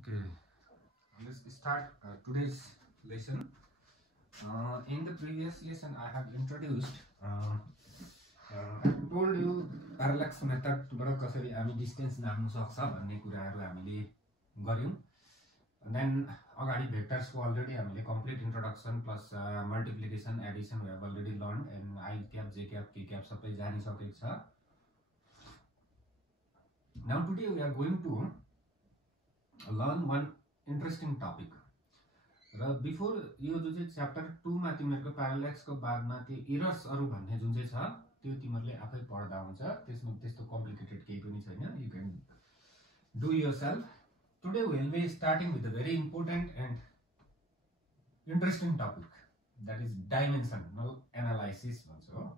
Okay, let's start today's lesson. In the previous lesson, I have introduced, I told you parallax method बाट कसरी हामी distance नाप्न सक्छ भन्ने कुराहरु हामीले गर्यौं. And then अगाडि vectors को already हामीले complete introduction plus multiplication, addition we have already learned, and I cap, j cap, k cap सबै जानिसकेको छ. Now today we are going to learn one interesting topic. र बिफोर यो जुन चाहिँ chapter 2 मा तिमीहरुको प्यारालेक्स को बादमा त्यो एरर्स हरु भन्ने जुन चाहिँ छ त्यो तिमीहरुले आफै पढ्दा हुन्छ. त्यसमा त्यस्तो कम्प्लिकेटेड केही पनि छैन. You can do yourself. Today we will be starting with a very important and interesting topic, that is dimensional analysis भन्छ हो.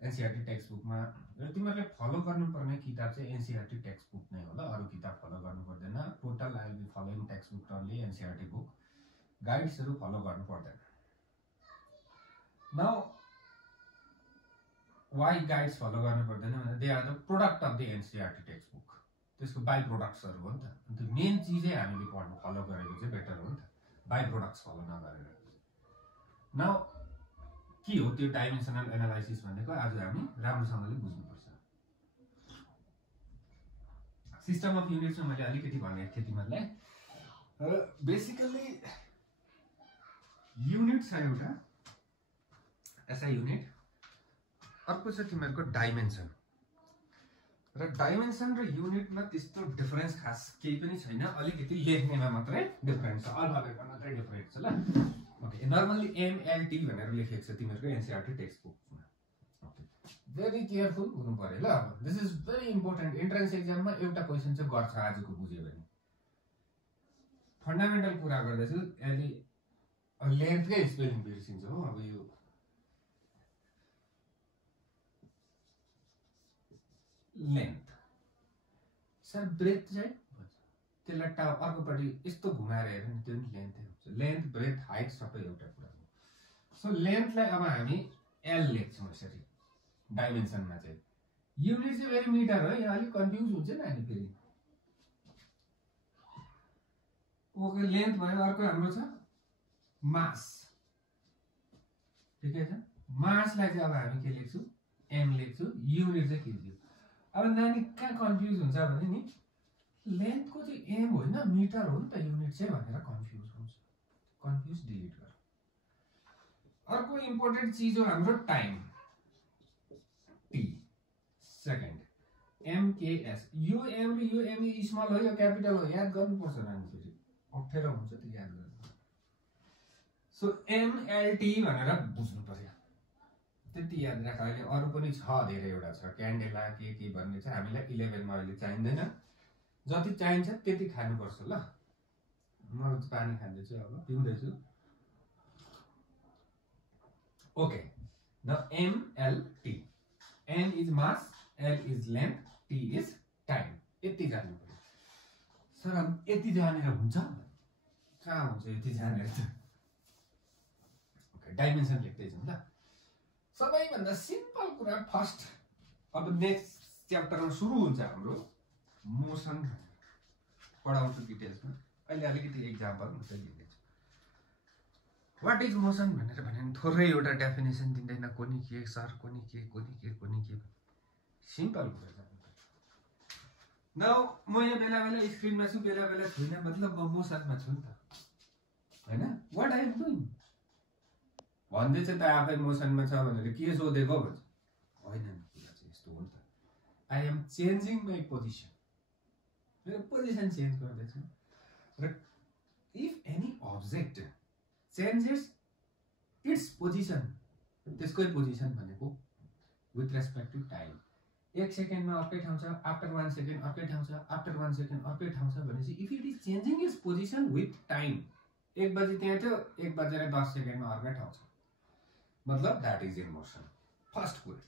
NCERT टेक्स्टबुक मा र तिमीहरुले फलो गर्नुपर्ने किताब चाहिँ NCERT टेक्स्टबुक नै हो ल. अरु किताब फलो गर्नु पर्दैन. Total I will be following textbook only, NCERT book. Guides हरु फलो गर्नु पर्दैन. Now why guides follow गर्नु पर्दैन भने they are the product of the NCERT textbook. त्यसको बाइ प्रोडक्ट्स हरु हो नि त. अनि मेन चीजै हामीले पढ्नु फलो गरेको चाहिँ बेटर हो नि त. बाइ प्रोडक्ट्स फलो नगरेर. नाउ के हो त्यो डाइमेन्सनल एनालाइसिस भनेको आज हामी राम्रोसँगले बुझ्नु पर्छ. सिस्टम अफ युनिट्स मा मैले अलिकति भनेको थिए तिमीहरुलाई. बेसिकली युनिट छ एउटा एसआई युनिट, अर्को छ तिमीहरुको डाइमेन्सन. र डाइमेन्सन र युनिटमा त्यस्तो डिफरेन्स खास केही पनि छैन. अलिकति लेख्नेमा मात्रै डिफरेन्स छ. अल्फाबेटमा मात्रै डिफरेन्स छ ल. ओके, नर्मली एमएलटी भनेर लेखेको छ तिमीहरुको एनसीईआरटी टेक्स्टबुकमा. ओके, भेरी केयरफुल हुनु पर्यो ल. This is very important. Entrance एक्जाममा एउटा क्वेशन चाहिँ गर्छ आजको बुझ्यो भने. फन्डामेन्टल कुरा गर्दैछु. अहिले लेन्थकै स्पेलिङ बिर्सिन्छ हो. अब यो लेन्थ सर ब्रेथ चाहिँ त्यसलाई अर्कोपट्टि यस्तो घुमाएर हेर्यो नि त्यो नि लेन्थै हुन्छ. लेन्थ, ब्रेथ, हाइट सबै एउटा कुरा हो. सो लेन्थलाई अब हामी एल लेख्छौँ यसरी डाइमेन्सनमा चाहिँ. युनिट चाहिँ भेरी मिटर हो. यहाँ अलिक कन्फ्युज हुन्छ नि हामी फेरि. ओके, लेन्थ भयो. अर्को हाम्रो छ मास. ठिकै छ. मासलाई चाहिँ अब हामी के लेख्छौँ? एम लेख्छौँ. युनिट चाहिँ के दियो? अब नानी कहाँ कन्फ्युज हुन्छ भने नि लेन्थको चाहिँ एम होइन मिटर हो नि त युनिट चाहिँ भनेर कन्फ्युज हुन्छ. कन्फ्युज डिलिट गर. अर्को इम्पोर्टेन्ट चीज हो हाम्रो टाइम. T second MKS. यो एम र यो एम स्मल हो, यो क्यापिटल हो. याद गर्नुपर्छ नानी. फेरि अप्ठ्यारो हुन्छ त्यो याद गर्नु. सो एमएलटी भनेर बुझ्नु पर्यो. त्यति याद राख. अहिले अरु पनि छ धेरैवटा छ. क्यान्डेला के भन्ने छ. हामीलाई 11 मा अहिले चाहिँदैन. जति चाहिन्छ त्यति खानुपर्छ ल. म पानी खाँदैछु, अब पिउँदैछु. ओके, न MLT. M is mass, L is length, T is time. यति जान्नु पर्यो. सर अब यति जानेर हुन्छ? कहाँ हुन्छ यति जानेर त. ओके, डाइमेन्सन लेख्दै जाउँ ल. सबैभन्दा सिम्पल कुरा फर्स्ट. अब नेक्स्ट च्याप्टरमा सुरु हुन्छ हाम्रो मोसन. पढाउँछु डिटेल्समा. अहिले अलिकति एक्जाम्पल मात्रै दिँदैछु. व्हाट इज मोसन भनेर भने थोरै एउटा डेफिनेसन दिँदैन. कोनी के सर, कोनी के. सिम्पल कुरा जान्नु पर्छ. नाउ म यहाँ बेला बेला स्क्रिनमा छु, बेला बेला छुइनँ. मतलब म मोसनमा छु नि त, हैन? व्हाट आई एम डुइङ भन्दै चाहिँ त आफै मोसनमा छ भनेर के सोधेको भन्छ. होइन नि, कुरा चाहिँ यस्तो हो नि त. I am changing my position. मेरो पोजिसन चेन्ज गर्दैछु. र if any object changes its position, त्यसकै पोजिसन भनेको विथ रेस्पेक्ट टु टाइम. 1 सेकेन्डमा अर्कै ठाउँ छ, आफ्टर 1 सेकेन्ड अर्कै ठाउँ छ, आफ्टर 1 सेकेन्ड अर्कै ठाउँ छ भनेपछि if it is changing it's position with time. 1 बजे त्यहाँ थियो, 1 बजेर 10 सेकेन्डमा अर्कै ठाउँ छ. मतलब that is in motion. First word.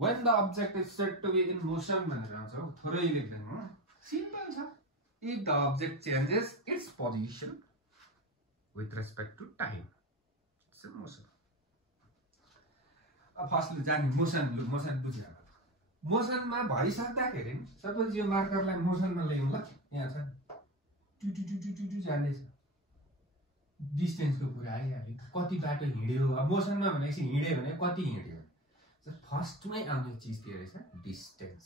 When the object is said to be in motion भनेर आउँछ हो. थोरै लेख्दैन हो. सिम्पल छ. If the object changes its position with respect to time, it's in motion. अब फर्स्टले जाने मोसन बुझ्यो. मोसनमा भइसक्दाखेरि सपोज यो मार्करलाई मोसनमा ल्याउँ ल. यहाँ छ टु टु टु जान्दैछ डिस्टेन्सको कुरा आइहाल्यो कति बाटो हिँड्यो अब मोसनमा भनेपछि हिँड्यो भने कति हिँड्यो फर्स्टमै आउने चिज के रहेछ डिस्टेन्स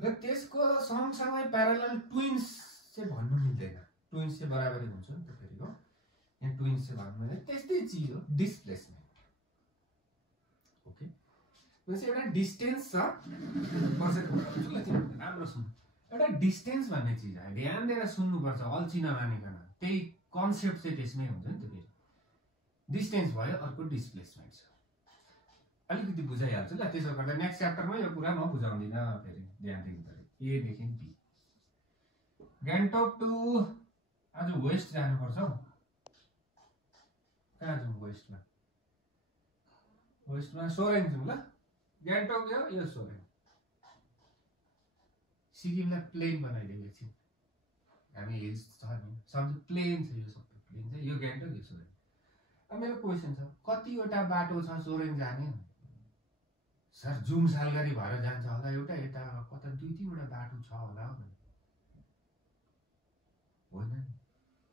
र त्यसको सँगसँगै प्यारलल ट्विन्स चाहिँ भन्नु मिल्दैन ट्विन्स चाहिँ बराबरै हुन्छ नि त फेरि हो यहाँ ट्विन्स चाहिँ भन्नु मिल्दैन त्यस्तै चिज हो डिस्प्लेसमेन्ट ओके भनेपछि एउटा डिस्टेन्स छ राम्रो सुन्नु एउटा डिस्टेन्स भन्ने चिज आयो ध्यान दिएर सुन्नुपर्छ अल्छी नमानिकन त्यही कन्सेप्ट चाहिँ त्यसमै हुन्छ नि त फेरि डिस्टेन्स भयो अर्को डिस्प्लेसमेन्ट छ अलिकति बुझाइहाल्छु ल त्यसो गर्दा नेक्स्ट च्याप्टरमा यो कुरा म बुझाउँदिनँ फेरि ध्यान दिनु पर्यो एदेखि बी गान्तोक टु आज वेस्ट जानुपर्छ हौ कहाँ जाउँ वेस्टमा सोरेङ जाउँ ल गान्तोक यो सोरेङ सिक्किमलाई प्लेन बनाइदियो एकछिन हामी हिल्स छ नि सम्झ प्लेन छ यो सबै प्लेन छ यो गान्तोक यो सोरेङ अब मेरो क्वेसन छ कतिवटा बाटो छ सोरेङ जाने सर जुम सालगढी भएर जान्छ होला एउटा यता कता 2-3 वटा बाटो छ होला होइन नि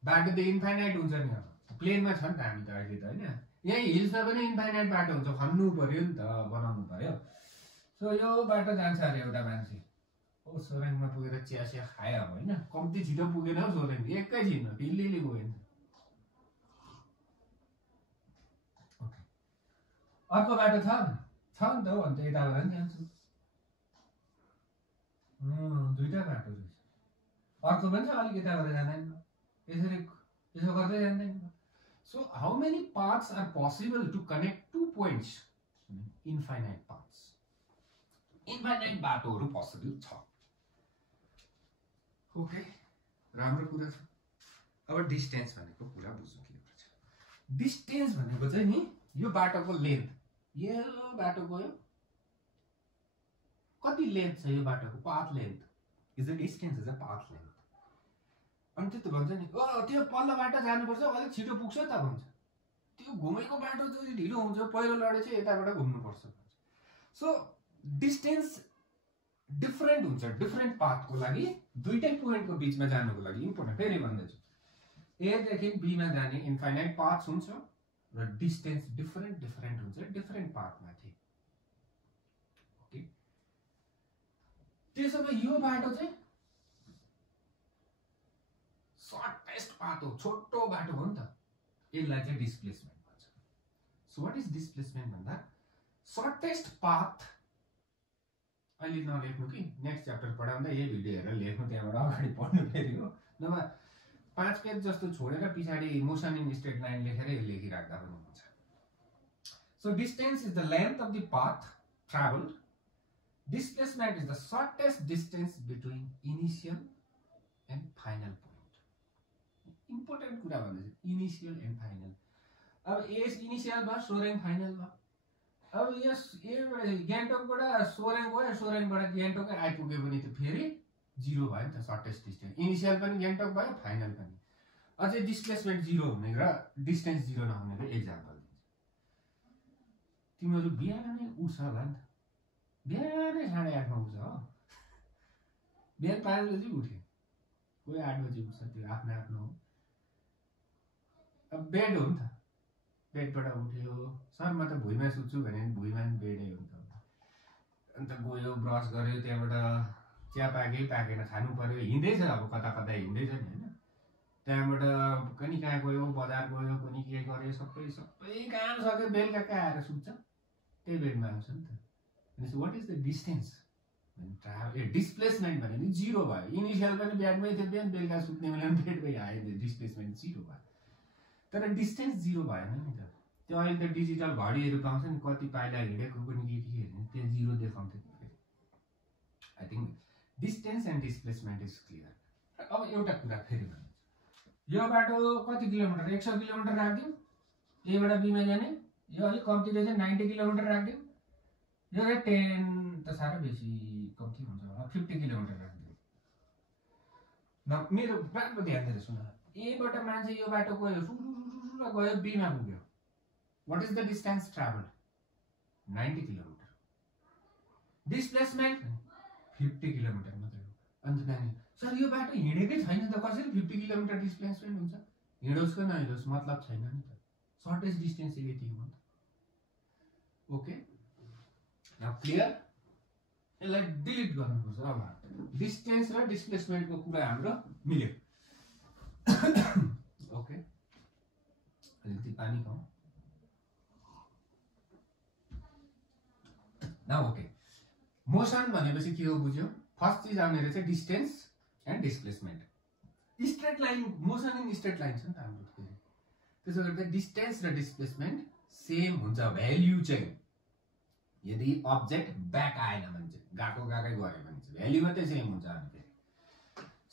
बाटो त इन्फाइनाइट हुन्छ नि अब प्लेनमा छ नि त हामी त अहिले त होइन यही हिल्समा पनि इन्फाइनाइट बाटो हुन्छ खन्नु पर्यो नि त बनाउनु पर्यो सो यो बाटो जान्छ अरे एउटा मान्छे ओ सोरेङमा पुगेर चिया खायो अब होइन कम्ती छिटो पुगेन हौ सोरेङ एकैछिनमा ढिल्लीले गयो नि अर्को बाटो छ नि त हौ अन्त यताबाट नि जान्छु दुईटा बाटो रहेछ अर्को पनि छ अलिक यताबाट जाँदैन यसरी यसो गर्दै जाँदैन so how many paths are possible to connect two points infinite paths infinite बाटोहरू पोसिबल छ ओके राम्रो कुरा छ अब डिस्टेन्स भनेको कुरा बुझ्नु के पर्छ डिस्टेन्स भनेको चाहिँ नि यो बाटोको लेन्थ यो बाटो गयो कति लेन्थ छ यो बाटोको path length is a distance is a path length अनि त्यो त भन्छ नि त्यो पल्लो बाटो जानुपर्छ अलिक छिटो पुग्छ त भन्छ त्यो घुमेको बाटो चाहिँ ढिलो हुन्छ पहिलो लडे चाहिँ यताबाट घुम्नुपर्छ सो डिस्टेन्स डिफरेन्ट हुन्छ डिफरेन्ट पाथको लागि दुईटै पोइन्टको बिचमा जानुको लागि इम्पोर्टेन्ट फेरि भन्दैछु एदेखि बीमा जाने इन्फाइनाइट पाथ्स हुन्छ र डिस्टेन्स डिफरेन्ट हुन्छ डिफरेन्ट पाथमाथि ओके त्यसो भए यो बाटो चाहिँ सर्टेस्ट पाथ हो छोटो बाटो हो नि त यसलाई चाहिँ डिस्प्लेसमेन्ट भन्छ सो व्हाट इज डिस्प्लेसमेन्ट भन्दा सर्टेस्ट पाथ अहिले नलेख्नु कि नेक्स्ट च्याप्टर पढाउँदा यही भिडियो हेरेर लेख्नु त्यहाँबाट अगाडि पढ्नु फेरि हो नभए 5 पेज जस्तो छोडेर पछाडि मोसन इन स्ट्रेट लाइन लेखेर लेखिराख्दा पनि हुन्छ so distance is the length of the path travelled displacement is the shortest distance between initial and final point important कुरा भन्दैछ इनिशियल एन्ड फाइनल अब यस इनिशियल भयो सोरेङ फाइनल भयो अब यस गान्तोकबाट सोरेङ गयो सोरेङबाट गान्तोकै आइपुग्यो भने त फेरि जिरो भयो नि त सर्टेस्ट डिस्टेन्स इनिशियल पनि गान्तोक भयो फाइनल पनि अझै डिस्प्लेसमेन्ट जिरो हुने र डिस्टेन्स जिरो नहुनेको एक्जाम्पल दिन्छ तिमीहरू बिहानै उठ्छ होला नि त बिहानै 8:30 मा उठ्छ हो बिहान 5 बजी उठ्यो कोही 8 बजी उठ्छ त्यो आफ्नो हो अब बेड हो नि त बेडबाट उठ्यो सर म त भुइँमा सुत्छु भने भुइँमा नि बेडै हो नि त अन्त गयो ब्रस गर्यो त्यहाँबाट चिया पाकेन खानु पर्यो हिँड्दैछ अब कता हिँड्दैछ नि होइन त्यहाँबाट कनी कहाँ गयो बजार गयो कनी के गर्यो सबै काम सक्यो बेलुका कहाँ आएर सुत्छ त्यही बेडमा आउँछ नि त भनेपछि what is the distance displacement भने नि जिरो भयो इनिसियल पनि बेडमै थियो बिहान बेलुका सुत्ने बेला पनि बेडमै आयो डिस्प्लेसमेन्ट जिरो भयो तर डिस्टेन्स जिरो भएन नि त त्यो अहिले त डिजिटल घडीहरू पाउँछ नि कति पाइला हिँडेको पनि के हेर्ने त्यो जिरो देखाउँथ्यो फेरि I think distance and displacement is clear अब एउटा कुरा फेरि भन्छु यो बाटो कति किलोमिटर 100 किलोमिटर राखिदिउँ यहीबाट बीमा जाने यो अलिक कम्ती रहेछ 90 किलोमिटर राखिदिउँ यो 10 त साह्रो बेसी कम्ती हुन्छ होला 50 किलोमिटर राखिदिउँ न मेरो राम्रो ध्यान दिएर सुन एबाट मान्छे यो बाटो गयो सुरु गयो बीमा पुग्यो what is the distance travelled 90 kilometre displacement 50 kilometre मात्रै हो अन्त नानी सर यो बाटो हिँडेकै छैन त कसरी 50 किलोमिटर डिस्प्लेसमेन्ट हुन्छ? हिँडोस् कि नहिँडोस् मतलब छैन नि त, सर्टेज डिस्टेन्स यति हो नि त। Okay, now clear? यसलाई डिलिट गर्नुपर्छ। अब डिस्टेन्स र डिस्प्लेसमेन्टको कुरा हाम्रो मिल्यो। ओके, अलिकति पानी खाऊ। नाउ ओके, मोसन भनेपछि के हो बुझ्यो? फर्स्ट चिज आउने रहेछ distance and displacement. Straight line, motion in straight line छ नि त हाम्रो। त्यसो गर्दा डिस्टेन्स र डिस्प्लेसमेन्ट सेम हुन्छ भ्याल्यु चाहिँ। यदि अब्जेक्ट ब्याक आएन भने चाहिँ गएको गएकै गऱ्यो भने चाहिँ भ्याल्यु मात्रै सेम हुन्छ। अनि फेरि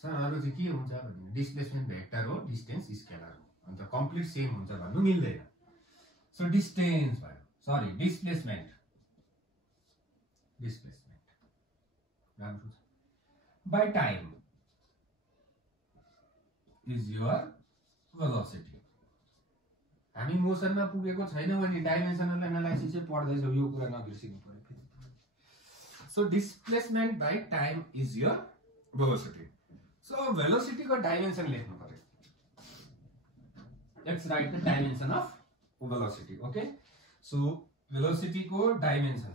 सर अरू चाहिँ के हुन्छ भने डिस्प्लेसमेन्ट भेक्टर हो, डिस्टेन्स स्केलर हो, अन्त कम्प्लिट सेम हुन्छ भन्नु मिल्दैन। सो डिस्टेन्स भयो, सरी डिस्प्लेसमेन्ट राम्रो छ। By time is your velocity. हामी मोसनमा पुगेको छैनौँ भने डाइमेन्सनल एनालाइसिस चाहिँ पढ्दैछौँ, यो कुरा नबिर्सिनु पर्यो। So displacement by time is your velocity. So वेलोसिटीको डाइमेन्सन लेख्नु पर्यो। Let's write the dimension of velocity. Okay, so वेलोसिटीको डाइमेन्सन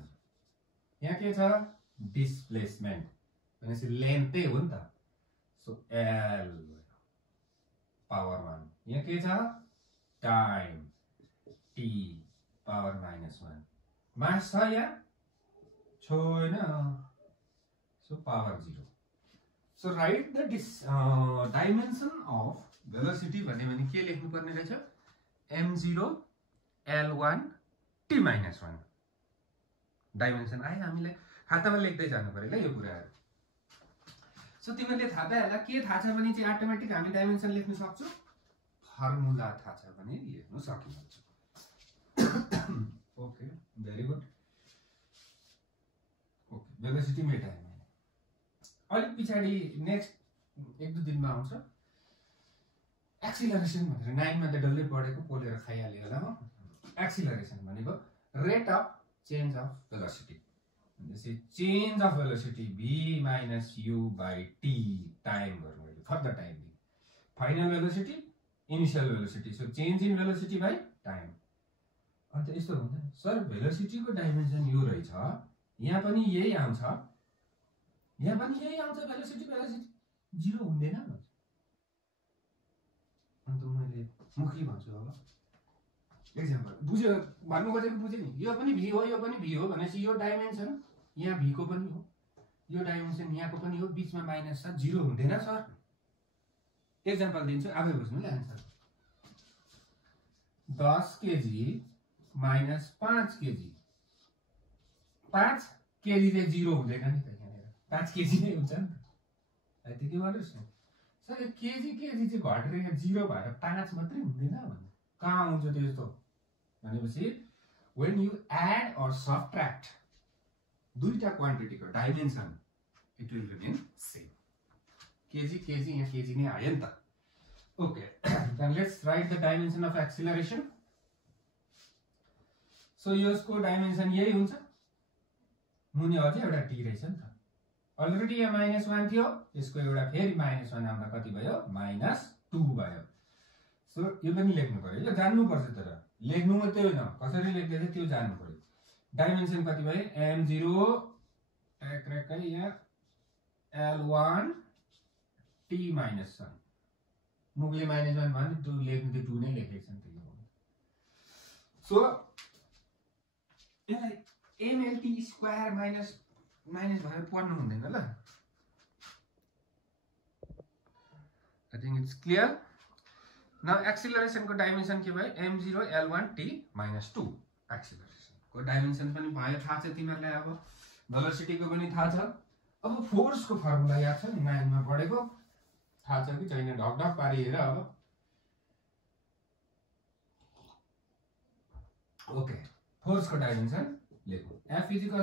यहाँ के छ? डिस्प्लेसमेन्ट भनेपछि लेन्थै हो नि त। So L power 1। यहाँ के छ? Time T power -1। मास छ या छैन? So power 0। So right the dimension of velocity भन्यो भने के लेख्नु पर्ने रहेछ? m0 l1 t -1। डाइमेन्सन आयो, हामीले खातामा लेख्दै जानु पर्यो ल यो कुराहरू। सो तिमीले थाहा पाइहाल्ला, के थाहा छ भने चाहिँ अटोमेटिक हामी डाइमेन्सन लेख्न सक्छौँ, फर्मुला थाहा छ भने लेख्न सकिन्छ। Okay, very good. Okay, velocity मेटाएँ मैले। अलिक पछाडि नेक्स्ट 1-2 दिनमा आउँछ एक्सिलरेसन भनेर। 9 मा त डल्लै पढेको, पोलेर खाइहाल्यो होला म। एक्सिलरेसन भनेको rate of change of velocity. भनेपछि change of velocity v - u by t time गर्नु मैले for the time being. Final velocity, initial velocity. So change in velocity by time. अन्त यस्तो हुन्छ सर वेलोसिटीको डाइमेन्सन यो रहेछ, यहाँ पनि यही आउँछ, यहाँ पनि यही आउँछ। वेलोसिटी 0 हुँदैन भन्छ। अन्त मैले मुखी भन्छु अब एक्जाम्पल बुझ्यो भन्नु खोजेको बुझ्यो नि। यो पनि v हो, यो पनि v हो भनेपछि यो डाइमेन्सन यहाँ v को पनि हो, यो डाइमेन्सन यहाँको पनि हो, बीचमा माइनस छ, 0 हुँदैन सर। एक्जाम्पल दिन्छु, आफै बुझ्नु ल answer. 10 KG minus 5 KG. 5 KG चाहिँ 0 हुँदैन नि त, यहाँनिर 5 केजी नै हुन्छ नि त। त्यति गर्नुहोस् न सर। यो केजी केजी चाहिँ घटेर यहाँ 0 भएर 5 मात्रै हुँदैन भन्नु कहाँ हुन्छ त्यस्तो भनेपछि when you add or subtract दुईटा क्वान्टिटीको dimension it will remain same। KG KG यहाँ केजी नै आयो नि त। Okay, then let's write the dimension of acceleration। So यसको डाइमेन्सन यही हुन्छ, मुनि अझै एउटा टी रहेछ नि त। अलरेडी यहाँ -1 थियो, यसको एउटा फेरि -1 आउँदा कति भयो? -2 भयो। सो यो पनि लेख्नु पर्यो, यो जान्नु पर्छ। तर लेख्नु मात्रै होइन, कसरी लेख्दैछ त्यो जान्नु पर्यो। डाइमेन्सन कति भयो? m0 ट्याक्कै यहाँ l1 t -1। मुखले -1 भने 2 लेख्नु त 2 नै लेखेको छ नि त यो। सो यसलाई mlt स्क्वायर माइनस भनेर पढ्नु हुँदैन ल। I think it's clear. Now acceleration को डाइमेन्सन के भयो? m0 l1 t -2। एक्सिलरेसन को डाइमेन्सन पनि भयो, थाहा छ तिमीहरूलाई। अब वेलोसिटी को पनि थाहा छ। अब फोर्स को फर्मुला याद छ नि, 9 मा पढेको, थाहा छ कि छैन? ढकढक पारिएर अब ओके, फोर्स को डाइमेन्सन लेखौँ। F = ma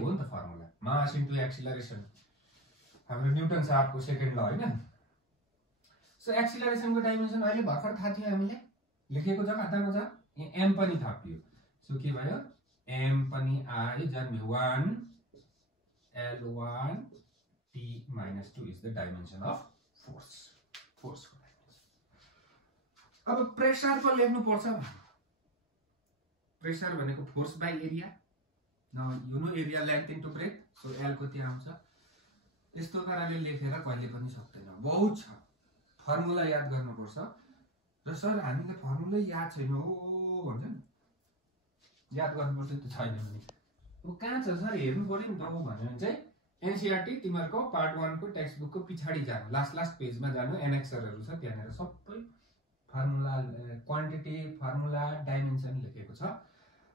हो नि त फर्मुला, मास इन्टु एक्सिलरेसन। हाम्रो न्युटन साहबको सेकेन्ड ल हैन। सो एक्सिलरेसन को डाइमेन्सन अहिले भर्खर थाहा थियो हामीले, लेखेको छ खातामा छ। m पनि थपियो। सो के भयो? m पनि आयो, जन्म्यो 1 l1 T minus 2 is the dimension of force. Force को dimension. अब प्रेशर को लेख्नु पर्छ. प्रेशर भनेको force by area. Now you know area length into breadth, so L कति आउँछ. यस्तो पाराले लेखेर कहिले पनि सक्दैन. बहुत छ. फर्मुला याद गर्नुपर्छ. र सर हामीले फर्मुला याद छैन हो भन्छ नि. याद गर्नुपर्छ त्यो छैन भने. ओ कहाँ छ सर हेर्नु पर्यो नि त हो भन्यो भने चाहिँ एनसीईआरटी तिमीहरुको पार्ट 1 को टेक्स्ट बुक को पछाडी जानु. लास्ट पेजमा जानु. एनेक्सरहरु छ त्यहाँनेर सबै फर्मुला क्वान्टिटी फर्मुला डाइमेन्सन लेखेको छ.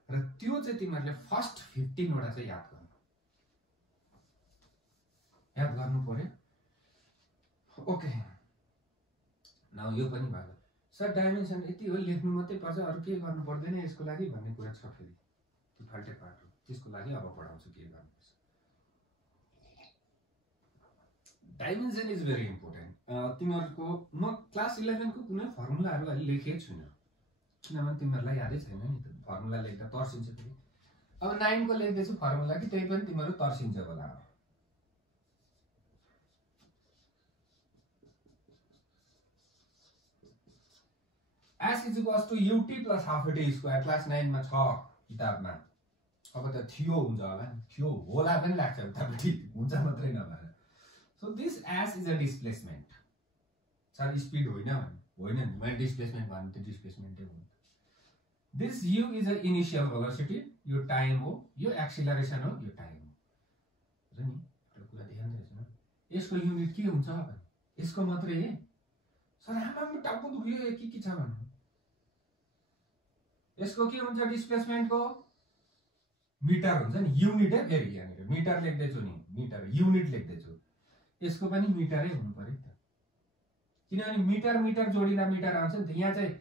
र त्यो चाहिँ तिमीहरुले फर्स्ट 15 वटा चाहिँ याद गर्नु पर्यो. ओके. नाउ यो पनि भयो. सर डाइमेन्सन यति हो लेख्नु मात्रै पर्छ अरु के गर्नु पर्दैन यसको लागि भन्ने कुरा छ फेरि. त्यो फाल्टे पार्ट हो. त्यसको लागि अब पढाउँछु के गर्नुपर्छ. Dimension is very important. तिमीहरुको म क्लास 11 को कुनै फर्मुलाहरु अहिले लेखेको छैन. किनभने तिमीहरुलाई यादै छैन नि त. फर्मुला लेख्दा तर्सिन्छ फेरि. अब 9 को लेख्दैछु फर्मुला कि त्यही पनि तिमीहरु तर्सिन्छ होला. S is equals to ut plus half at square class 9 मा छ किताबमा. अब त थियो हुन्छ होला नि. थियो होला पनि लाग्छ उतापट्टि हुन्छ मात्रै नभएर. So this S is a displacement. Sir speed होइन नि. मैले डिस्प्लेसमेन्ट भन्नु त डिस्प्लेसमेन्टै हो. This u is a initial velocity. यो टाइम हो. यो एक्सिलरेसन हो. यो टाइम हो. र नि एउटा कुरा ध्यान दिनुस् न. यसको युनिट के हुन्छ भने यसको मात्रै हे. सर हाम्रो टाउको दुख्यो के छ भन्नु. यसको के हुन्छ डिस्प्लेसमेन्टको मिटर हुन्छ नि. युनिट है फेरि यहाँनिर मिटर लेख्दै छु नि. मिटर युनिट लेख्दै छु. यसको पनि मिटरै हुनु पर्यो नि त. किनभने मिटर मिटर जोडिदा मिटर आउँछ नि त. यहाँ चाहिँ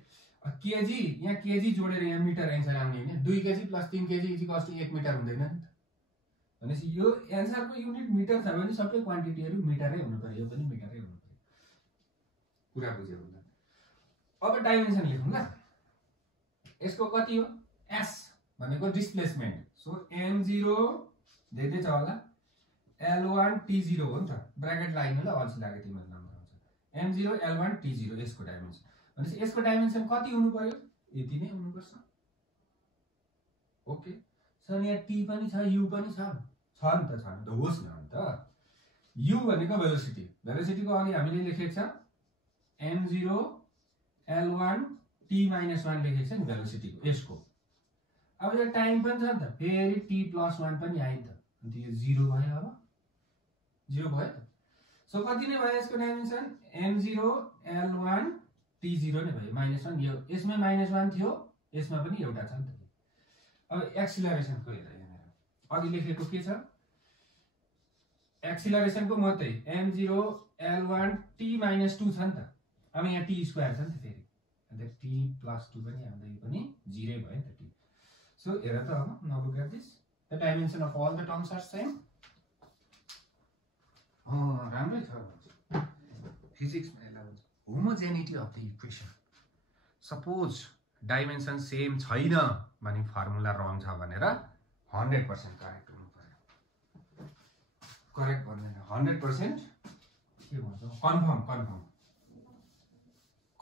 केजी यहाँ केजी जोडेर यहाँ मिटर एन्सर आउने हैन. 2 KG plus 3 KG equals to 1 metre हुँदैन नि त. भनेपछि यो एन्सरको युनिट मिटर छ भने सबै क्वान्टिटीहरु मिटरै हुनु पर्यो. यो पनि मिटरै हुनु पर्यो. कुरा बुझ्यो होला. अब डाइमेन्सन लेखौँ ल. यसको कति हो s भनेको डिस्प्लेसमेन्ट. सो m0 देख्दै छ होला. l1 t0 हो नि त. ब्र्याकेट लाग्नु ल अल्छी लाग्यो तिम्रो नम्बर आउँछ. m0 l1 t0 यसको डाइमेन्सन. भनेपछि यसको डाइमेन्सन कति हुनु पर्यो. यति नै हुनु पर्छ. ओके. सर यहाँ t पनि छ u पनि छ नि त होस् न अन्त. u भनेको भेलोसिटी. भेलोसिटीको अघि हामीले लेखेको छ m0 l1 t - 1 लेखेको छ नि भेलोसिटीको यसको. अब यो टाइम पनि छ नि त. फेरि t + 1 पनि आयो नि त. अनि यो 0 भयो. अब 0 भयो त. सो कति नै भयो यसको डाइमेन्सन m0 l1 t0 नै भयो. -1 यो यसमै -1 थियो. यसमा पनि एउटा छ नि त. अब एक्सिलरेसनको हेर यहाँ अघि लेखेको के छ. एक्सिलरेसनको मात्रै m0 l1 t - 2 छ नि त. अब यहाँ t स्क्वायर छ नि त फेरि. अन्त t + 2 पनि आउँदा यो पनि 0 भयो नि त t. सो हेर त अब now look at this. The dimension of all the terms are same. राम्रै छ. फिजिक्समा यसलाई भन्छ homogeneity of the equation. Suppose dimension same छैन भने फर्मुला रङ छ भनेर 100% करेक्ट हुनु पर्यो. करेक्ट भन्दैन 100% के भन्छ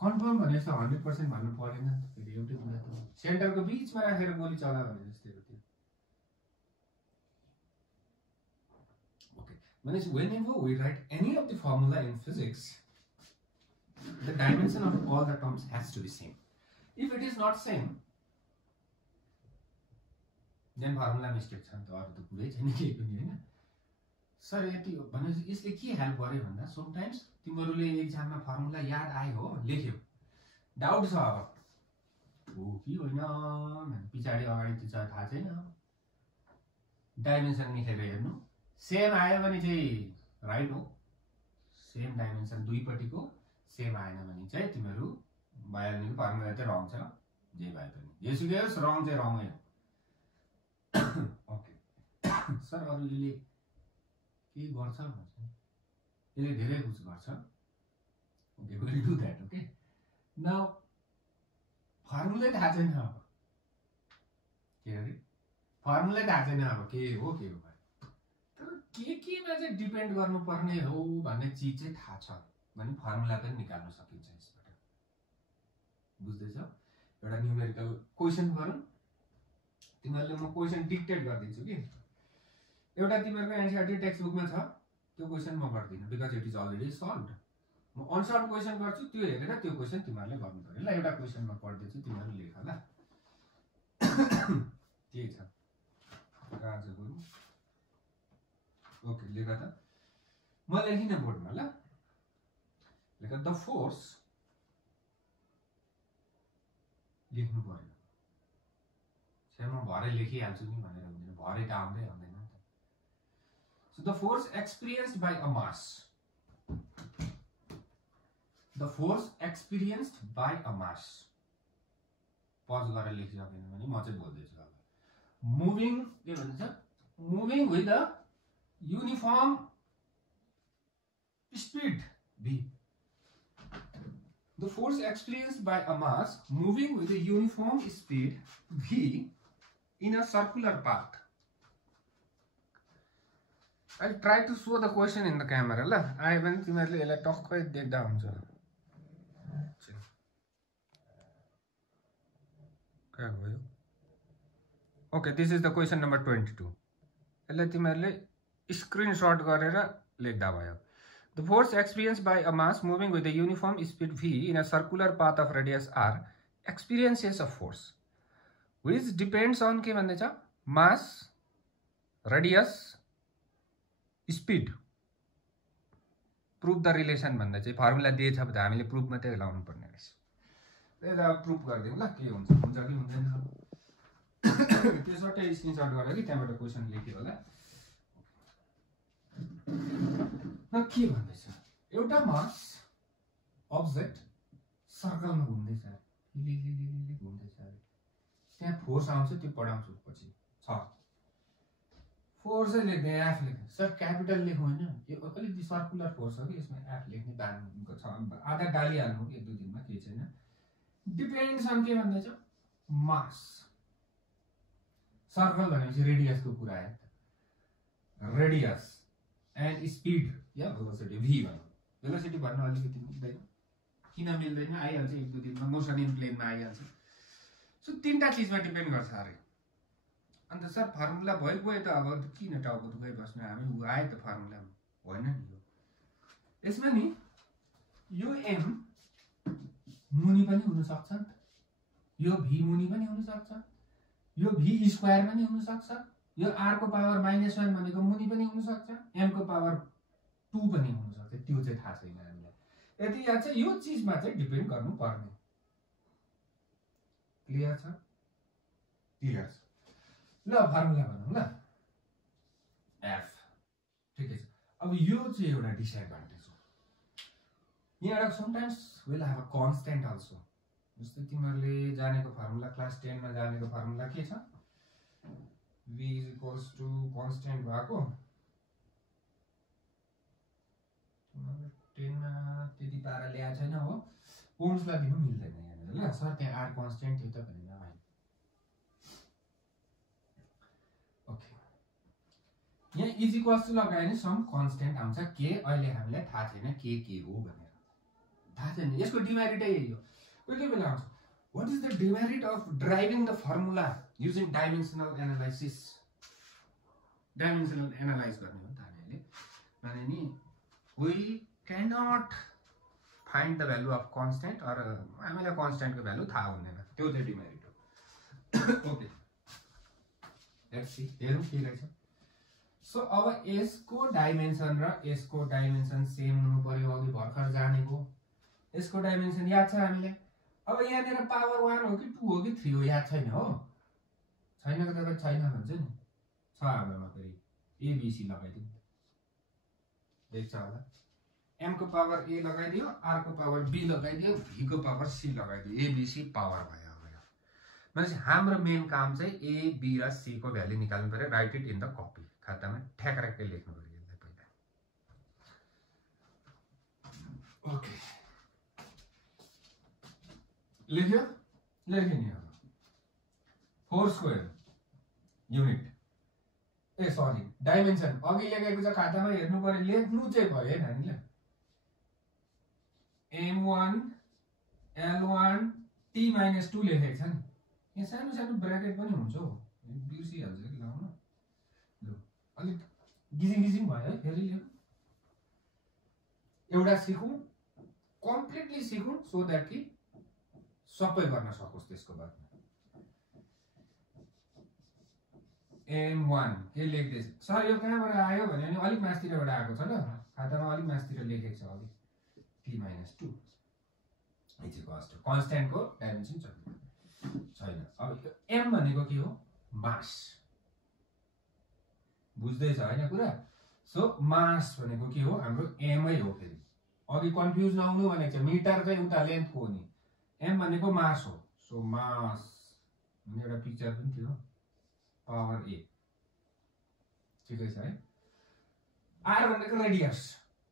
कन्फर्म भने जस्तो 100% भन्नु पर्दैन नि त. फेरि एउटै कुरा त सेन्टरको बीचमा राखेर गोली चला भने जस्तै हो त्यो. ओके. भनेपछि whenever we write any of the formula in physics, the dimension of all the terms has to be same. If it is not same, then formula mistake छ नि त. अरु त कुरै छैन केही पनि हैन. सर यति हो भनेपछि यसले के हेल्प गर्यो भन्दा समटाइम्स तिमीहरुले एक्जाममा फर्मुला याद आयो हो लेख्यो. डाउट छ अब हो कि होइन भने पछाडी अगाडि त्यो चाहिँ थाहा छैन. डाइमेन्सन लेखेर हेर्नु. सेम आयो भने चाहिँ राइट हो. सेम डाइमेन्सन दुईपट्टिको सेम आएन भने चाहिँ तिमीहरु बायोलोजीको फर्मुला चाहिँ रङ छ. जे भए पनि जेसुकै होस् रङ चाहिँ रङै हो. ओके. सर अरु यसले के गर्छ भन्छ. यसले धेरै कुछ गर्छ. Okay we will do that. Okay. Now formula थाहा छैन अब. के अरे फर्मुला थाहा छैन अब के हो. तर केमा चाहिँ डिपेन्ड गर्नुपर्ने हो भन्ने चिज चाहिँ थाहा छ भने फर्मुला पनि निकाल्न सकिन्छ यसबाट। बुझ्दैछ? एउटा न्युमेरिकल क्वेसन गरौँ। तिमीहरूले म क्वेसन डिक्टेट गरिदिन्छु कि एउटा तिमीहरूको एनसीईआरटी टेक्स्ट बुकमा छ त्यो क्वेसन म गर्दिनँ बिकज इट इज अलरेडी सल्भड। म अनसल्भ क्वेसन गर्छु त्यो हेरेर त्यो क्वेसन तिमीहरूले गर्नु पर्यो ल। एउटा क्वेसन म पढ्दैछु तिमीहरू लेख ल। के छ आजको ओके लेख त म लेखिनँ बोर्डमा ल। लेख द फोर्स लेख्नु पर्यो। म भरे लेखिहाल्छु नि भनेर हुँदैन, भरे त आउँदै आउँदैन नि त। So the force experienced by a mass, the force experienced by a mass. Pause गरेर लेखिसकेन भने म चाहिँ बोल्दैछु अब। मुभिङ के भन्छ, moving with a uniform speed v. The force experienced by a mass moving with a uniform speed v in a circular path. I'll try to show the question in the camera la. I haven't तिमीहरुले यसलाई टक्कै देख्दा हुन्छ। कहाँ गयो? Okay, this is the question number 22. यसलाई तिमीहरुले screenshot गरेर लेख्दा भयो। The force experienced by a mass moving with a uniform speed v in a circular path of radius r experiences a force which depends on के भन्दै छ? Mass, radius, speed. Prove the relation भन्दै चाहिँ formula दिएछ भने हामीले proof मात्रै लाउनु पर्ने रहेछ। त्यसलाई अब प्रुफ गर्दियौँ ल के हुन्छ कि हुँदैन। त्यो सर्टै स्क्रिनशट गरेर कि त्यहाँबाट क्वेशन लेख्यो होला। के भन्दैछ? एउटा मास अब्जेक्ट सर्कलमा घुम्दैछ, घुम्दैछ। त्यहाँ फोर्स आउँछ, त्यो पढाउँछु पछि छ। फोर्स लेख्ने एफ लेख्ने सर क्यापिटल लेखौँ होइन, यो अलिकति सर्कुलर फोर्स हो कि यसमा एफ लेख्ने बानी छ। आधा डालिहाल्नु एक दुई दिनमा केही छैन। डिपेन्ड्स अन के भन्दैछ? मास। सर्कल भनेपछि रेडियसको कुरा आयो। Radius and speed yeah velocity v भनौँ। भेलोसिटी भन्न अलिकति मिल्दैन, किन मिल्दैन आइहाल्छ एक दुई दिनमा, मोसन इन प्लेनमा आइहाल्छ। सो तीनटा चीजमा डिपेन्ड गर्छ अरे। अन्त सर फर्मुला भइगयो त अब किन टाउको दुखाइ बस्नु, हामी आयो त फर्मुला होइन नि। यो यसमा नि यो m मुनि पनि हुन सक्छ, यो v मुनि पनि हुन सक्छ, यो v स्क्वायर पनि हुन सक्छ, यो r को पावर -1 भनेको मुनि पनि हुन सक्छ, m को पावर 2 पनि हुन सक्छ। त्यो चाहिँ थाहा छैन हामीलाई। यति याद छ यो चीजमा चाहिँ डिपेन्ड गर्नु पर्ने। क्लियर छ? क्लियर छ। ल फर्मुला भनौँ ल। f ठिकै छ। अब यो चाहिँ एउटा डिसएडभान्टेज हो। यहाँ एउटा sometimes will have a constant also. जस्तै तिमीहरूले जानेको फर्मुला क्लास 10 मा जानेको फर्मुला के छ? v is equals to constant भएको 10 मा त्यति पारा ल्याएको छैन हो। ओम्सलाई दिनु मिल्दैन यहाँनिर ल। सर त्यहाँ r कन्स्टेन्ट थियो त भनेर होइन। ओके, यहाँ इज इक्वल्स टु लगायो भने सम कन्स्टेन्ट आउँछ के। अहिले हामीलाई थाहा छैन के हो भनेर, थाहा छैन। यसको डिमेरिटै यही हो। कोही बेला आउँछ what is the demerit of driving the formula using dimensional analysis. Dimensional analyse गर्ने हो नि त हामीले। माने नि we cannot find the value of constant or हामीलाई कन्स्टेन्टको भ्यालु थाहा हुँदैन, त्यो चाहिँ डिमेरिट हो। ओके लेट्स सी, हेरौँ के रहेछ। सो अब यसको डाइमेन्सन र यसको डाइमेन्सन सेम हुनु पर्यो। अघि भर्खर जानेको यसको डाइमेन्सन याद छ हामीलाई। अब यहाँनिर पावर 1 हो कि 2 हो कि 3 हो याद छैन हो। छैनको तपाईँ छैन भन्छ नि, छ हाम्रोमा फेरि एबिसी लगाइदिउँ। देख्छ होला, m को पावर a लगाइदियो, r को पावर b लगाइदियो, v को पावर c लगाइदियो, एबिसी पावर भयो। भनेपछि हाम्रो मेन काम चाहिँ a b र c को भ्यालु निकाल्नु पर्यो। Right it in the copy, खातामा ठ्याक्कै लेख्नु पर्यो यसलाई पहिला। ओके लेख्यो, लेख्यो नि। अब फोर्स को युनिट ए सरी डाइमेन्सन अघि लेखेको छ खातामा हेर्नु पर्यो लेख्नु चाहिँ भयो है नानीले m1 l1 t - 2 लेखेको छ नि यहाँ सानो सानो ब्र्याकेट पनि हुन्छ हौ बिर्सिहाल्छ कि लाउनु ल अलिक गिजिङ भयो है फेरि लेख्नु एउटा सिकौँ कम्प्लिटली सिकौँ सो द्याट कि सबै गर्न सकोस् त्यसको बादमा m1 के लेख्दैछ सर यो कहाँबाट आयो भने नि अलिक मास्तिरबाट आएको छ ल खातामा अलिक मास्तिर लेखेको छ अघि t - 2 इज इक्वल्स टु कन्स्ट्यान्टको डाइमेन्सन छैन अब m भनेको के हो मास बुझ्दैछ हैन कुरा सो मास भनेको के हो हाम्रो m नै हो फेरि अघि कन्फ्युज नहुनु भनेको छ मिटर चाहिँ उता लेन्थको हो नि m भनेको मास हो सो मास भन्ने एउटा पिक्चर पनि थियो पावर a ठिकै छ है r भनेको रेडियस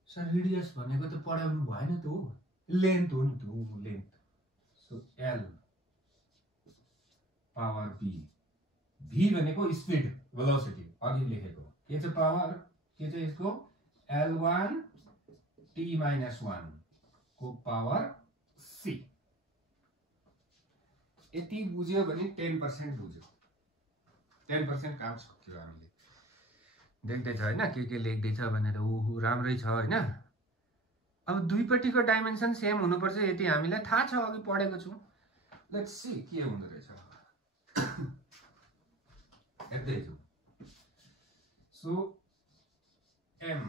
सर रेडियस भनेको त पढाउनु भएन त हो लेन्थ हो नि त हो length so l power b v भनेको स्पिड भेलोसिटी अघि लेखेको के चाहिँ पावर के चाहिँ यसको l1 t - 1 को पावर c यति बुझ्यो भने 10% बुझ्यो 10% काम सक्यो हामीले देख्दै छ हैन के लेख्दै छ भनेर ओहो राम्रै छ हैन अब दुईपट्टिको डाइमेन्सन सेम हुनुपर्छ यति हामीलाई थाहा छ अघि पढेको छु लेट्स सी के हुँदो रहेछ हेर्दै छु सो m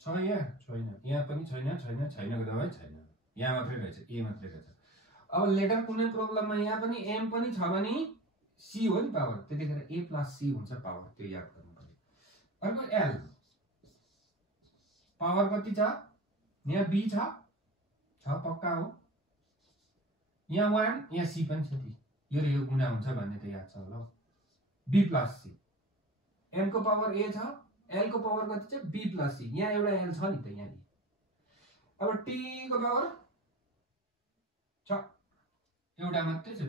छ यहाँ छैन यहाँ पनि छैनको दबाई छैन यहाँ मात्रै रहेछ a मात्रै रहेछ अब लेटर कुनै प्रोब्लममा यहाँ पनि m पनि छ भने c हो नि पावर त्यतिखेर a + c हुन्छ पावर त्यो याद गर्नु पर्यो अर्को l पावर कति छ यहाँ b छ पक्का हो यहाँ 1 यहाँ c पनि छ यो गुणा हुन्छ भन्ने त याद छ होला b + c m को पावर a छ l को पावर कति छ b + c यहाँ एउटा l छ नि त यहाँ अब t को पावर छ एउटा मात्रै छ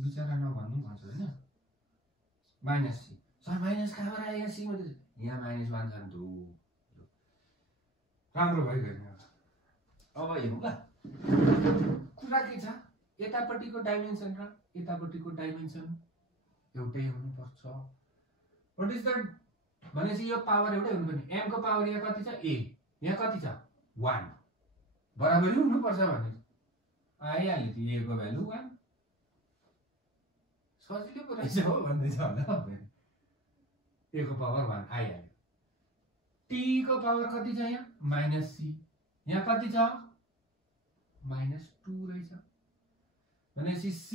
बिचारा नभन्नु भन्छ हैन -c सर माइनस कहाँबाट आयो c मात्रै यहाँ -1 छ नि त राम्रो भयो गएन अब हेरौँ ल कुरा के छ यतापट्टिको डाइमेन्सन र यतापट्टिको डाइमेन्सन एउटै हुनुपर्छ व्हाट इज द भनेपछि यो पावर एउटै हुनुपर्ने m को पावर यहाँ कति छ a यहाँ कति छ 1 बराबरी हुनुपर्छ भने आइहाल्यो त्यो a को भ्यालु 1 सजिलो पो रहेछ हो भन्दै छ होला a को पावर 1 आइहाल्यो t को पावर कति छ यहाँ -c यहाँ कति छ -2 रहेछ भनेपछि c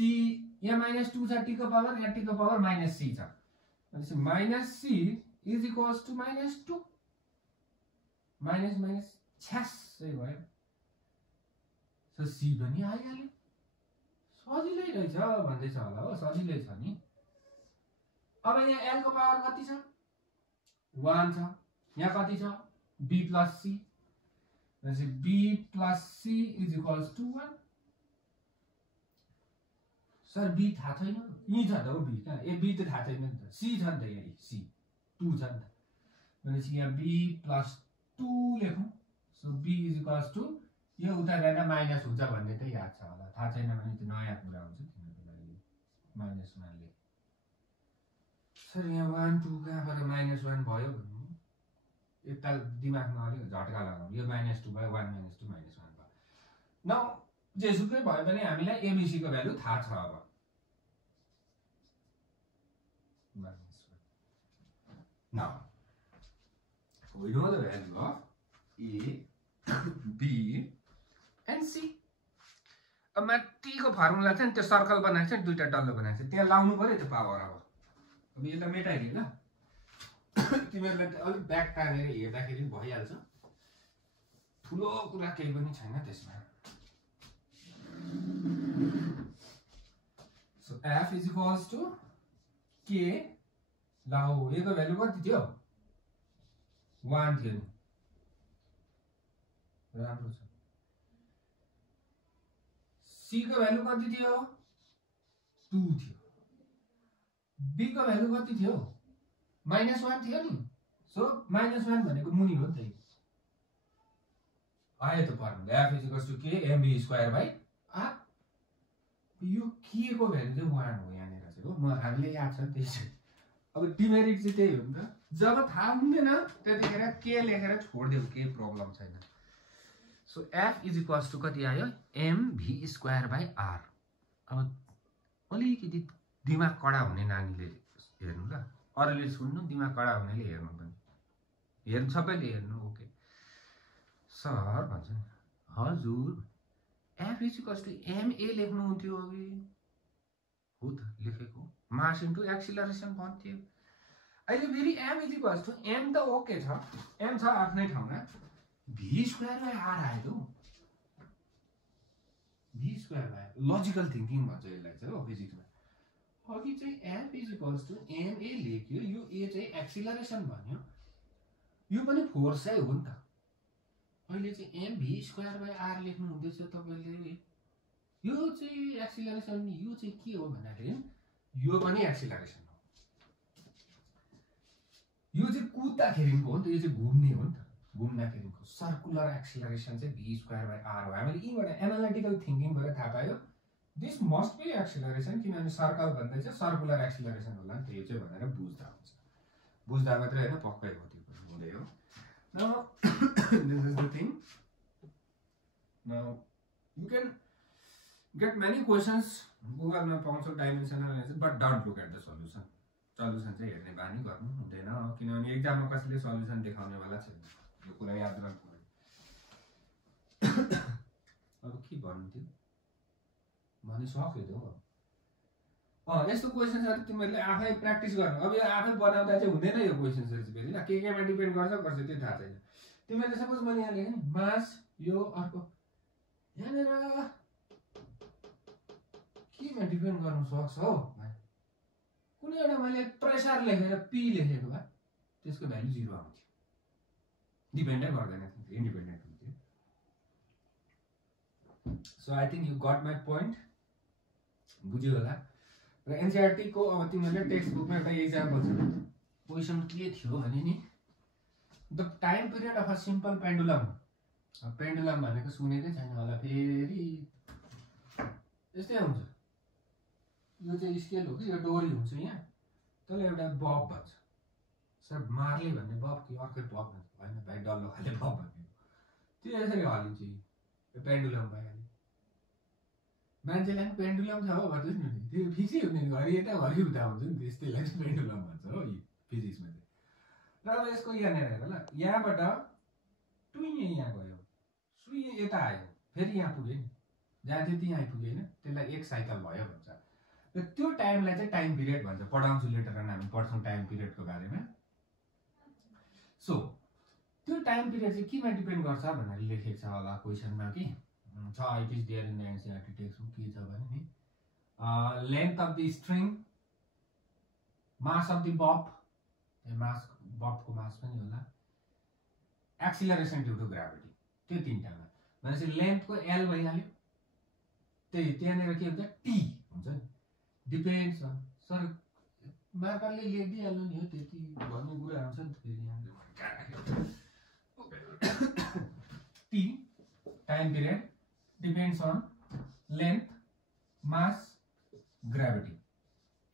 यहाँ -2 छ t को पावर यहाँ t को पावर -c छ भनेपछि -c is equals to -2 minus छ्यासै भयो सो c पनि आइहाल्यो सजिलै रहेछ भन्दैछ होला हो सजिलै छ नि अब यहाँ l को पावर कति छ 1 छ यहाँ कति छ b + c भनेपछि b + c is equals to 1 sir b थाहा छैन यही छ त हो b कहाँ ए b त थाहा छैन नि त c छ नि त यहाँ c 2 छ नि त भनेपछि यहाँ b + 2 लेखौँ so b is equals to यो उता जाँदा माइनस हुन्छ भन्ने त याद छ होला थाहा छैन भने त्यो नयाँ कुरा हुन्छ तिनीहरूको लागि -1 ले सर यहाँ 1 2 कहाँबाट -1 भयो भन्नु एकताल दिमागमा अलिक झट्का लगाउँ यो -2 भयो 1 - 2 -1 भयो न जेसुकै भयो भने हामीलाई एबीसी को भ्यालु थाहा छ अब now we know the value of a b and c अब माथि को फर्मुला छ नि त्यो सर्कल बनाएको छ नि दुईटा डल्लो बनाएको छ त्यहाँ लाउनु पर्यो त्यो पावर अब यसलाई मेटाइदिए ल तिमीहरुले अलि ब्याक तानेर हेर्दाखेरि भइहाल्छ ठुलो कुरा केही पनि छैन त्यसमा so f is equals to k लाउ a को भ्यालु कति थियो 1 थियो नि राम्रो छ c को भ्यालु कति थियो 2 थियो b को भ्यालु कति थियो -1 थियो नि सो -1 भनेको मुनि हो नि त आयो त पर्नु f = k mv²/r यो k को भ्यालु चाहिँ 1 हो यहाँनिर चाहिँ हो म हामीले याद छ त्यही चाहिँ अब डिमेरिट चाहिँ त्यही हो नि त जब थाहा हुँदैन त्यतिखेर के लेखेर छोड्देऊ केही प्रब्लम छैन सो f = कति आयो mv²/r अब अलिकति दिमाग कडा हुने नानीले हेर्नु ल अरूले सुन्नु दिमाग कडा हुनेले हेर्नु पनि हेर्नु सबैले हेर्नु ओके सर भन्छ नि हजुर f = ma लेख्नु हुन्थ्यो अघि हो त लेखेको मास इन्टु एक्सिलरेसन भन्थ्यो अहिले फेरि m त ओके छ m छ आफ्नै ठाउँमा v²/r आयो v²/r लजिकल थिंकिङ भन्छ यसलाई चाहिँ हो फिजिक्समा अघि चाहिँ f = ma लेख्यो यो a चाहिँ एक्सिलरेसन भन्यो यो पनि फोर्सै हो नि त अहिले चाहिँ mv²/r लेख्नु हुँदैछ तपाईले यो चाहिँ एक्सिलरेसन यो चाहिँ के हो भन्दाखेरि यो पनि एक्सिलरेसन हो यो चाहिँ कुद्दाखेरिको हो नि त यो चाहिँ घुम्ने हो नि त घुम्दाखेरिको सर्कुलर एक्सिलरेसन चाहिँ v²/r हो हामीले यीबाट एनालिटिकल थिंकिङबाट थाहा पायो दिस मस्ट बी एक्सिलरेसन किनभने सर्कल भन्दै चाहिँ सर्कुलर एक्सिलरेसन होला नि त यो चाहिँ भनेर बुझ्दा हुन्छ बुझ्दा मात्रै हैन पक्कै हो त्यो पनि हुँदै हो Now, this is the thing. Now, you can get many questions. Google में पाउँछ dimensional analysis, but don't look at the solution. Solution चाहिँ हेर्ने बानी गर्नु हुँदैन किनभने एक्जाममा कसैले सल्युसन देखाउने वाला छैन यो कुरा याद राख्नु अब के भन्नु थियो भने सक्यो त यस्तो क्वेशन्सहरु तिमीहरुले आफै प्र्याक्टिस गर्नु अब यो आफै बनाउँदा चाहिँ हुँदैन यो क्वेशन्सहरु चाहिँ फेरि ल केमा डिपेन्ड गर्छ त्यो थाहा छैन तिमीहरुले सपोज मैले यहाँ लेखे नि मास यो अर्को यहाँनेर केमा डिपेन्ड गर्न सक्छ हो कुनै एउटा मैले प्रेसर लेखेर p लेखेको भए त्यसको भ्यालु 0 आउँथ्यो डिपेन्डै गर्दैन इन्डिपेन्डेन्ट हुन्थ्यो so I think you got my point बुझ्यो होला र एनसीईआरटी को अब तिमीले टेक्स्ट बुकमा एउटा एक्जाम्पल छ क्वेशन के थियो भने नि the time period of a simple pendulum pendulum भनेको सुनेकै छैन होला फेरि यस्तै हुन्छ यो चाहिँ स्केल हो कि यो डोरी हुन्छ यहाँ त्यसले एउटा बब भन्छ सर मार्ले भन्ने बब कि अर्कै बब भन्छ हैन भाइ डल्लो खाले बब भन्ने त्यो यसरी हलिन्छ यो पेन्डुलम भइहाल्यो मान्छेलाई पेन्डुलम छ हो भन्दै नि त्यो फिक्सै हुँदैन घरि यता घरि उता हुन्छ नि त्यस्तैलाई पेन्डुलम भन्छ हो फिजिक्समा चाहिँ र अब यसको यहाँनिर हेर ल यहाँबाट टुइँ यहाँ गयो सुइँ यता आयो फेरि यहाँ पुग्यो नि जहाँ थियो त्यहाँ आइपुग्यो होइन त्यसलाई एक साइकल भयो भन्छ र त्यो टाइमलाई चाहिँ टाइम पिरियड भन्छ पढाउँछु लेटर हामी पढ्छौँ टाइम पिरियडको बारेमा सो त्यो टाइम पिरियड चाहिँ केमा डिपेन्ड गर्छ भनेर लेखेको छ होला क्वेसनमा कि छ it is there in the NCERT text book के छ भने नि length of the string mass of the bob mass बबको मास पनि होला एक्सिलरेसन ड्यू टु ग्राभिटी त्यो तीनटामा भनेपछि लेन्थको एल भइहाल्यो त्यही त्यहाँनिर के हुन्छ टी हुन्छ नि डिपेन्ड्स अन सर मार्करले लेखिदिइहाल्नु नि हो त्यति भन्ने कुरा हुन्छ नि फेरि यहाँ T time period depends on length, mass, gravity.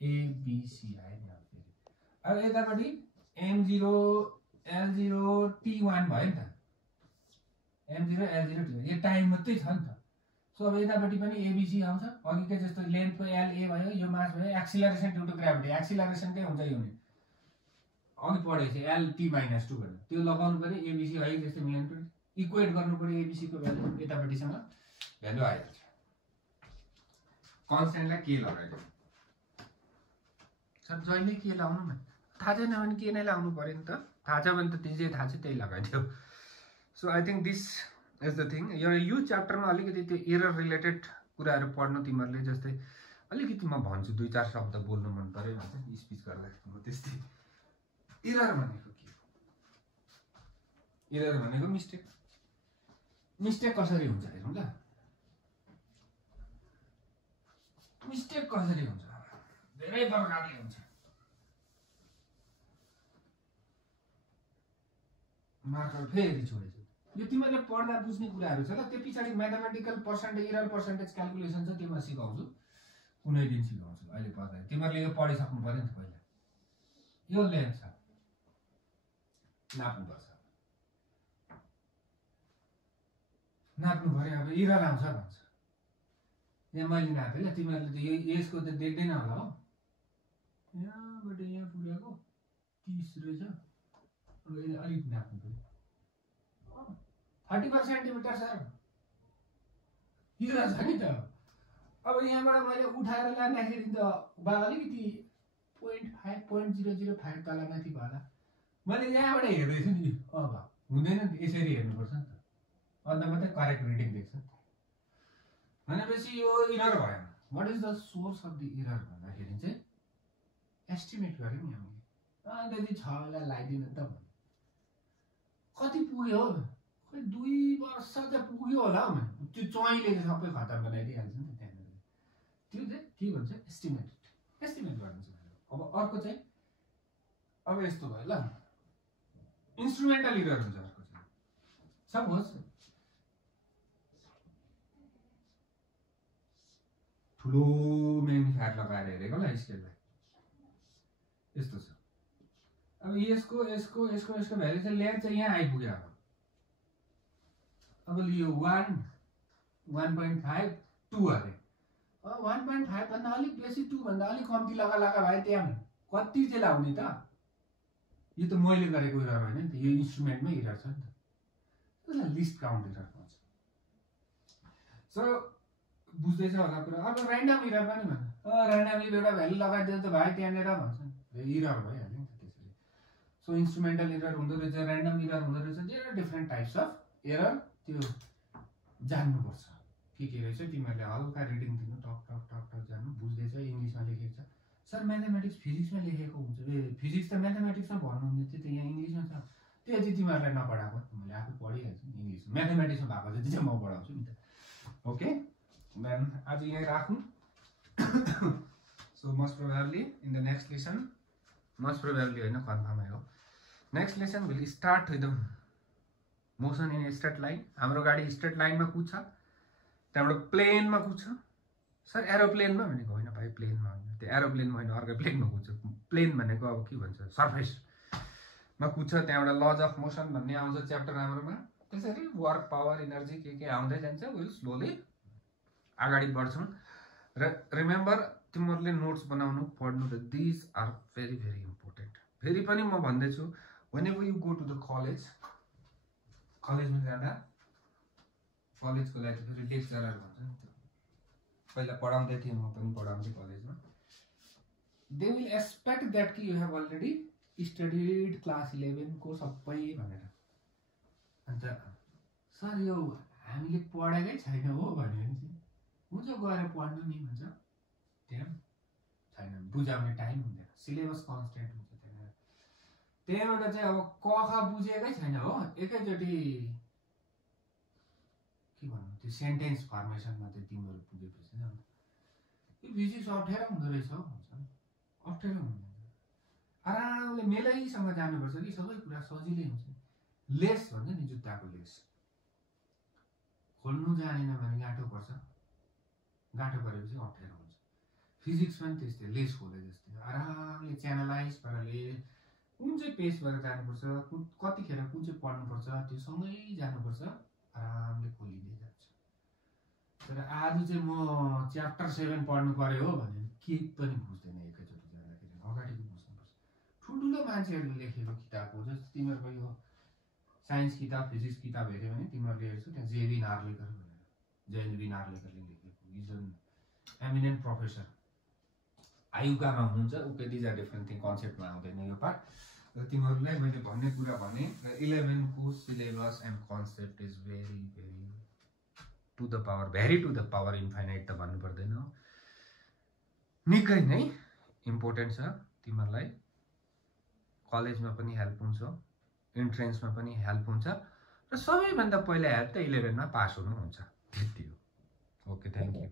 A, B, C आयो नि अब यतापट्टि M0, L0, T1 भयो नि त M0, L0, T1 यो टाइम मात्रै छ नि त सो अब यतापट्टि पनि ABC आउँछ अघिकै जस्तो लेन्थको LA भयो यो मास भयो एक्सिलरेसन ड्यू टु ग्राभिटी एक्सिलरेसनकै हुन्छ युनिट अघि पढेको थियो LT - 2 भनेर त्यो लगाउनु पर्यो ABC है जस्तो मिलाउनु पर्यो इक्वेट गर्नु पर्यो ABC को भ्यालु यतापट्टिसँग भ्यालु आइहाल्छ कन्स्टेन्टलाई के लगाइदियो सर जहिले के लाउनु न थाहा छैन भने के नै लाउनु पर्यो नि त थाहा छ भने त जे थाहा छ त्यही लगाइदियो so I think this is the thing यो च्याप्टरमा अलिकति त्यो एरर रिलेटेड कुराहरू पढ्नु तिमीहरूले जस्तै अलिकति म भन्छु 2-4 शब्द बोल्नु मन पर्यो भन्छ स्पिच गर्दा त्यस्तै एरर भनेको के हो एरर भनेको मिस्टेक कसरी हुन्छ हेरौँ ल मिस्टेक कसरी हुन्छ धेरै प्रकारले हुन्छ मार्कर फेरि छोडेछु। यो तिमीहरूले पढ्दा बुझ्ने कुराहरू छ ल। त्यो पछाडि म्याथमेटिकल इरर पर्सेन्टेज क्यालकुलेसन छ, त्यो म सिकाउँछु, कुनै दिन सिकाउँछु। अहिले पर्दैन, तिमीहरूले यो पढिसक्नु पर्यो नि त पहिला। यो लेन्थ छ, नाप्नुपर्छ, नाप्नु पर्यो। अब इरर आउँछ भन्छ, यहाँ मैले नापेँ ल, तिमीहरूले त यसको त देख्दैन होला हो। यहाँबाट यहाँ पुगेको 30 रहेछ। अब यसले अलिक नाप्नु पर्यो, 34 सेन्टिमिटर सर इरर छ नि त। अब यहाँबाट मैले उठाएर लाँदाखेरि त बा अलिकति 0.5 तल माथि भयो होला। मैले यहाँबाट हेर्दैछु नि, अब हुँदैन नि, यसरी हेर्नुपर्छ नि त, अन्त मात्रै करेक्ट रिडिङ देख्छ नि त। भनेपछि यो इरर भएन। What is the source of the error भन्दाखेरि चाहिँ एस्टिमेट गऱ्यौँ नि हामीले, अन्त चाहिँ 6 लाई लगाइदिनु त भन्यो। कति पुग्यो हो, खै 2 वर्ष त पुग्यो होला हौ। त्यो चोइले चाहिँ सबै खतम बनाइदिइहाल्छ नि त्यहाँनिर। त्यो चाहिँ के भन्छ, एस्टिमेट गर्नु छ। अब अर्को चाहिँ अब यस्तो भयो ल, इन्स्ट्रुमेन्टल इरर हुन्छ अर्को चाहिँ। सपोज ठुलो म्याग्निफायर लगाएर हेरेको ल स्केललाई, यस्तो छ। अब यसको भ्यालु चाहिँ लेन्थ चाहिँ यहाँ आइपुग्यो। अब लियो 1.5 2 अरे। 1.5 भन्दा अलिक बेसी, 2 भन्दा अलिक कम्ती लगा भए त्यहाँ कति चाहिँ लाउने त? यो त मैले गरेको इरर होइन नि त, यो इन्स्ट्रुमेन्टमै इरर छ नि त। त्यसलाई लिस्ट काउन्ट इरर भन्छ। सो बुझ्दैछ होला कुरा। अब र्यान्डम इरर पनि भन्छ, र्यान्डमली एउटा भ्यालु लगाइदियो त भाइ त्यहाँनिर भन्छ, इरर भइहाल्यो नि त त्यसरी। सो इन्स्ट्रुमेन्टल इरर हुँदो रहेछ, र्यान्डम इरर हुँदो रहेछ, धेरै डिफ्रेन्ट टाइप्स अफ एरर। त्यो जान्नुपर्छ के रहेछ। तिमीहरूले हल्का रिडिङ दिनु, टक टक टक टक जानु। बुझ्दैछ, इङ्ग्लिसमा लेखेको छ सर, म्याथमेटिक्स फिजिक्समा लेखेको हुन्छ। फिजिक्स त म्याथमेटिक्समा भन्नुहुन्थ्यो, त्यो त यहाँ इङ्ग्लिसमा छ। त्यो चाहिँ तिमीहरूलाई नपढाएको, मैले आफू पढिहाल्छु नि इङ्ग्लिस। म्याथमेटिक्समा भएको जति चाहिँ म पढाउँछु नि त। ओके म्याम, आज यहीँ राखौँ। So most probably in the next lesson, most probably होइन, कन्फर्मै हो, next lesson will start with the motion in straight line. हाम्रो गाडी स्ट्रेट लाइनमा कुद्छ, त्यहाँबाट प्लेनमा कुद्छ। सर एरोप्लेनमा भनेको होइन भाइ, प्लेनमा होइन, त्यो एरोप्लेनमा होइन, अर्को प्लेनमा कुद्छ। प्लेन भनेको अब के भन्छ, सर्फेसमा कुद्छ। त्यहाँबाट लज अफ मोसन भन्ने आउँछ च्याप्टर हाम्रोमा। त्यसरी वर्क, पावर, इनर्जी के आउँदै जान्छ। विल स्लोली अगाडि बढ्छौँ। र रिमेम्बर, तिमीहरूले नोट्स बनाउनु, पढ्नु, र these are very very important. फेरि पनि म भन्दैछु, whenever you go to the कलेजमा जाँदा, कलेजको लागि त फेरि लेक्चरर भन्छ नि त, पहिला पढाउँदै थिएँ, म पनि पढाउँथेँ कलेजमा। दे विल एक्सपेक्ट द्याट कि you have already studied class 11 को सबै भनेर। अन्त सर यो हामीले पढेकै छैन हो भन्यो भने चाहिँ हुन्छ, गएर पढ्नु नि भन्छ। त्यहाँ छैन, बुझाउने टाइम हुँदैन, सिलेबस कन्सटेन्ट हुन्छ त्यहाँनिर। त्यहाँबाट चाहिँ अब क ख बुझेकै छैन हो, एकैचोटि के भन्नु, त्यो सेन्टेन्स फर्मेसनमा चाहिँ तिमीहरू पुगेपछि नि यो फिजिक्स अप्ठ्यारो हुँदो रहेछ हौ भन्छ। अप्ठ्यारो हुँदैन, आरामले मेलैसँग जानुपर्छ कि सबै कुरा सजिलै हुन्छ। लेस भन्छ नि, जुत्ताको लेस खोल्नु जानेन भने गाँठो पर्छ, गाँठो परेपछि अप्ठ्यारो हुन्छ। फिजिक्स पनि त्यस्तै, लेस खोले जस्तै आरामले च्यानलाइज पाराले कुन चाहिँ पेजबाट जानुपर्छ, कतिखेर कुन चाहिँ पढ्नुपर्छ, त्यो सँगै जानुपर्छ, आरामले खोलिँदै जान्छ। तर आज चाहिँ म च्याप्टर 7 पढ्नु पर्यो हो भने केही पनि बुझ्दैन एकैचोटि जाँदाखेरि, अगाडिको बुझ्नुपर्छ। ठुल्ठुलो मान्छेहरूले लेखेको किताब हो, जस्तो तिमीहरूको यो साइन्स किताब, फिजिक्स किताब हेऱ्यो भने तिमीहरूले हेर्छौ त्यहाँ जेबी नार्लेकर भनेर, जेएनबी नार्लेकरले लेखेको, इज एन एमिनेन्ट प्रोफेसर। आयुकामा हुनुहुन्छ, okay, these are different thing, कन्सेप्टमा आउँदैन यो पार्ट। र तिमीहरूलाई मैले भन्ने कुरा भने, र 11 को syllabus and concept is very very to the power, very to the power infinite त भन्नु पर्दैन, निकै नै इम्पोर्टेन्ट छ। तिमीहरूलाई कलेजमा पनि हेल्प हुन्छ, इन्ट्रेन्समा पनि हेल्प हुन्छ, र सबैभन्दा पहिला हेल्प त 11 मा पास हुनु हुन्छ। त्यति हो। Okay, thank you.